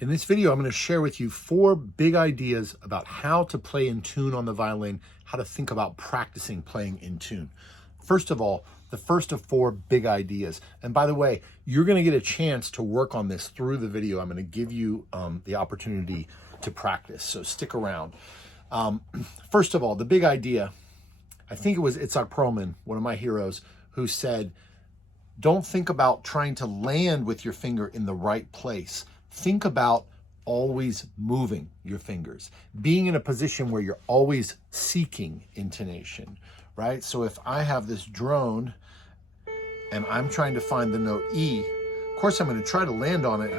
In this video, I'm going to share with you 4 big ideas about how to play in tune on the violin, how to think about practicing playing in tune. First of all, the first of 4 big ideas. And by the way, you're going to get a chance to work on this through the video. I'm going to give you the opportunity to practice, so stick around. First of all, the big idea, I think it was Itzhak Perlman, one of my heroes, who said, don't think about trying to land with your finger in the right place. Think about always moving your fingers, being in a position where you're always seeking intonation, right? So if I have this drone and I'm trying to find the note E, of course I'm going to try to land on it.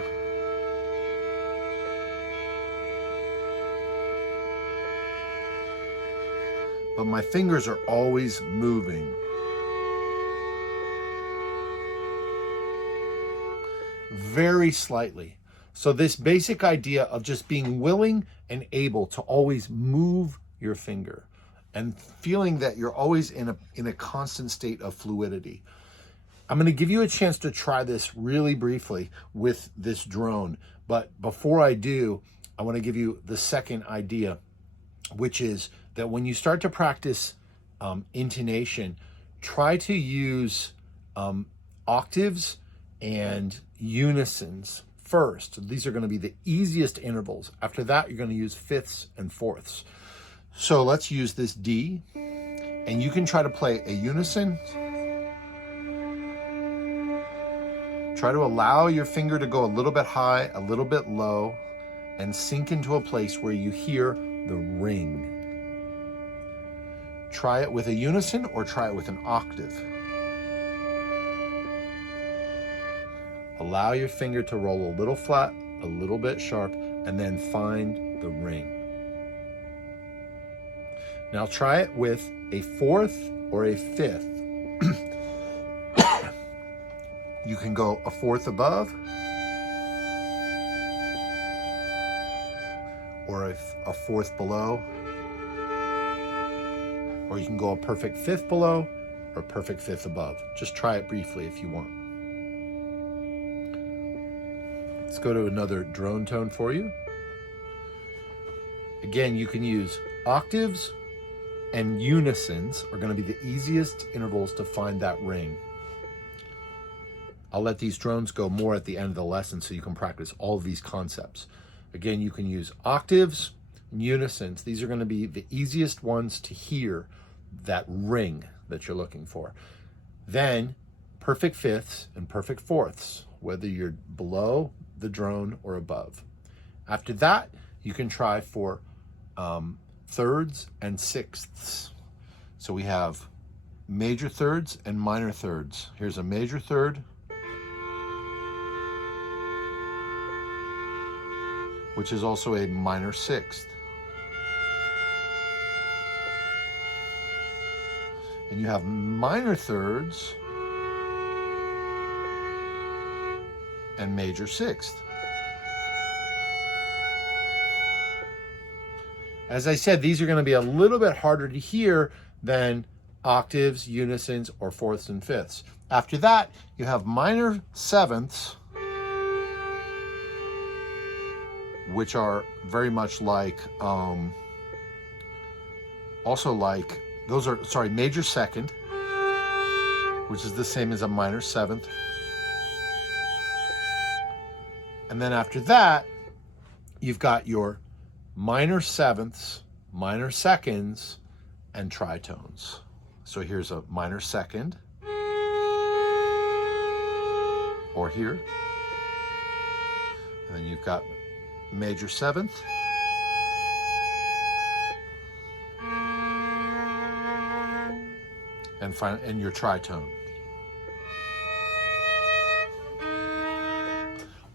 But my fingers are always moving. Very slightly. So this basic idea of just being willing and able to always move your finger and feeling that you're always in a constant state of fluidity. I'm going to give you a chance to try this really briefly with this drone. But before I do, I want to give you the second idea, which is that when you start to practice intonation, try to use octaves and unisons first. These are going to be the easiest intervals. After that, you're going to use fifths and fourths. So let's use this D, and you can try to play a unison. Try to allow your finger to go a little bit high, a little bit low, and sink into a place where you hear the ring. Try it with a unison or try it with an octave. Allow your finger to roll a little flat, a little bit sharp, and then find the ring. Now try it with a fourth or a fifth. You can go a fourth above, or a fourth below, or you can go a perfect fifth below or a perfect fifth above. Just try it briefly if you want. Let's go to another drone tone for you. Again, you can use octaves and unisons are going to be the easiest intervals to find that ring. I'll let these drones go more at the end of the lesson so you can practice all of these concepts. Again, you can use octaves and unisons. These are going to be the easiest ones to hear that ring that you're looking for. Then perfect fifths and perfect fourths, whether you're below the drone or above. After that, you can try for thirds and sixths. So we have major thirds and minor thirds. Here's a major third, which is also a minor sixth. And you have minor thirds and major sixth. As I said, these are going to be a little bit harder to hear than octaves, unisons, or fourths and fifths. After that, you have minor sevenths, which are very much like, major second, which is the same as a minor seventh. And then after that, you've got your minor sevenths, minor seconds, and tritones. So here's a minor second, or here. And then you've got major seventh, and your tritone.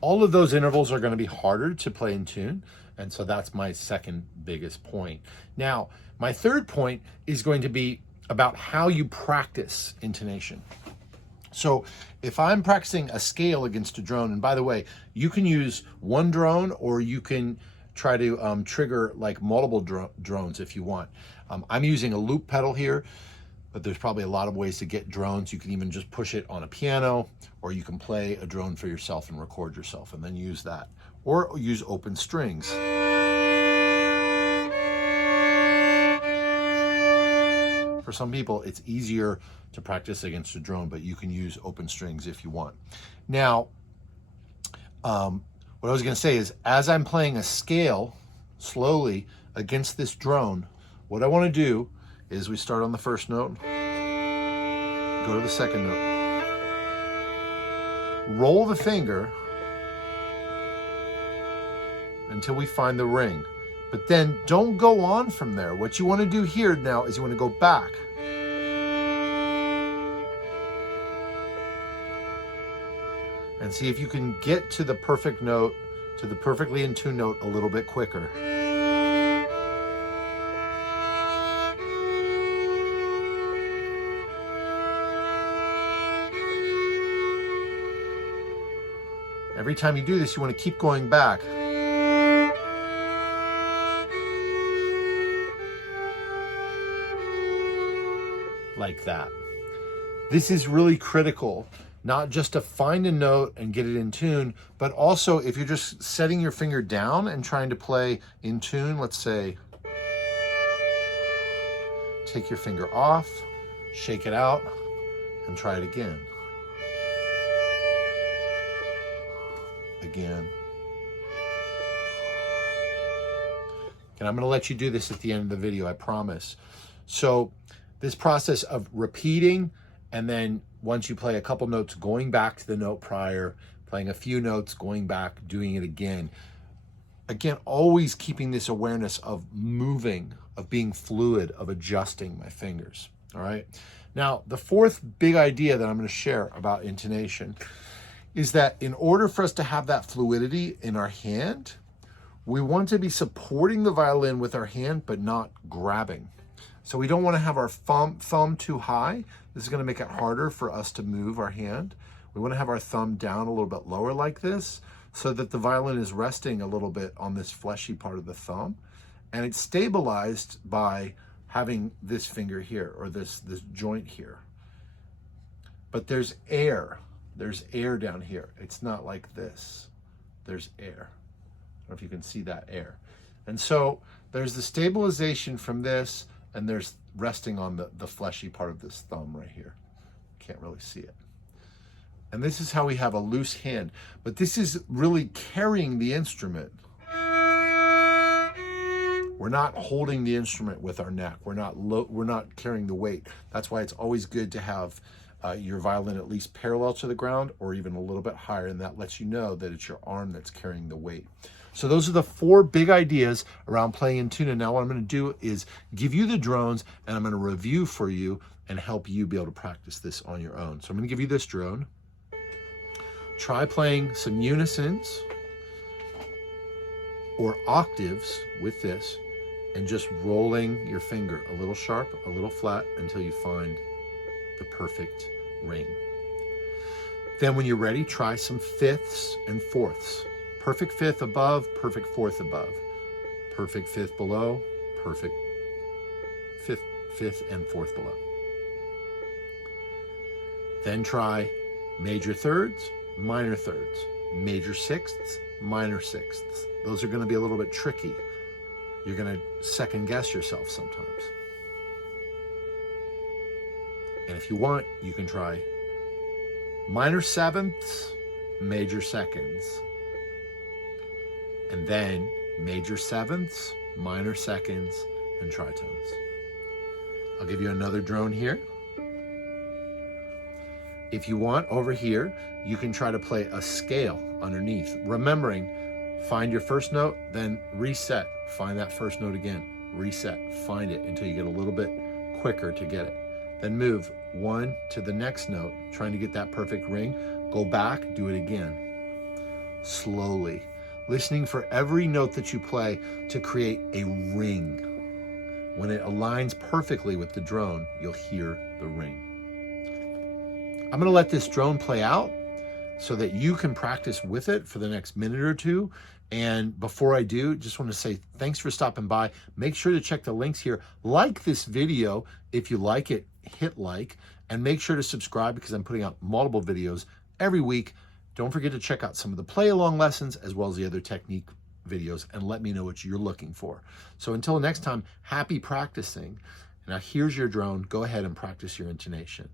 All of those intervals are going to be harder to play in tune, and so that's my second biggest point. Now, my third point is going to be about how you practice intonation. So if I'm practicing a scale against a drone, and by the way, you can use one drone or you can try to trigger like multiple drones if you want. I'm using a loop pedal here. but there's probably a lot of ways to get drones. You can even just push it on a piano, or you can play a drone for yourself and record yourself and then use that. Or use open strings. For some people, it's easier to practice against a drone, but you can use open strings if you want. Now, what I was going to say is, as I'm playing a scale slowly against this drone, what I want to do is we start on the first note, go to the second note, roll the finger until we find the ring. But then don't go on from there. What you want to do here now is you want to go back. And see if you can get to the perfect note, to the perfectly in tune note a little bit quicker. Every time you do this, you want to keep going back. Like that. This is really critical, not just to find a note and get it in tune, but also if you're just setting your finger down and trying to play in tune, let's say, take your finger off, shake it out, and try it again. Again. And I'm going to let you do this at the end of the video, I promise. So this process of repeating, and then once you play a couple notes, going back to the note prior, playing a few notes, going back, doing it again. Again, always keeping this awareness of moving, of being fluid, of adjusting my fingers, all right? Now, the fourth big idea that I'm going to share about intonation is that in order for us to have that fluidity in our hand, we want to be supporting the violin with our hand, but not grabbing. So we don't want to have our thumb too high. This is going to make it harder for us to move our hand. We want to have our thumb down a little bit lower like this, so that the violin is resting a little bit on this fleshy part of the thumb. And it's stabilized by having this finger here, or this joint here. But there's air. There's air down here. It's not like this. There's air. I don't know if you can see that air. And so there's the stabilization from this, and there's resting on the fleshy part of this thumb right here. Can't really see it. And this is how we have a loose hand. But this is really carrying the instrument. We're not holding the instrument with our neck. We're not carrying the weight. That's why it's always good to have your violin at least parallel to the ground, or even a little bit higher, and that lets you know that it's your arm that's carrying the weight. So those are the four big ideas around playing in tune. And now what I'm going to do is give you the drones, and I'm going to review for you and help you be able to practice this on your own. So I'm going to give you this drone. Try playing some unisons or octaves with this, and just rolling your finger a little sharp, a little flat, until you find the perfect ring. Then when you're ready, try some fifths and fourths. Perfect fifth above, perfect fourth above. Perfect fifth below, perfect fifth and fourth below. Then try major thirds, minor thirds, major sixths, minor sixths. Those are going to be a little bit tricky. You're going to second guess yourself sometimes. And if you want, you can try minor sevenths, major seconds, and then major sevenths, minor seconds, and tritones. I'll give you another drone here. If you want, over here, you can try to play a scale underneath. Remembering, find your first note, then reset. Find that first note again. Reset. Find it until you get a little bit quicker to get it. Then move one to the next note, trying to get that perfect ring. Go back, do it again. Slowly. Listening for every note that you play to create a ring. When it aligns perfectly with the drone, you'll hear the ring. I'm going to let this drone play out, so that you can practice with it for the next minute or two. And before I do, just want to say thanks for stopping by. Make sure to check the links here. Like this video. If you like it, hit like, and make sure to subscribe because I'm putting out multiple videos every week. Don't forget to check out some of the play along lessons as well as the other technique videos, and let me know what you're looking for. So until next time, happy practicing. Now here's your drone. Go ahead and practice your intonation.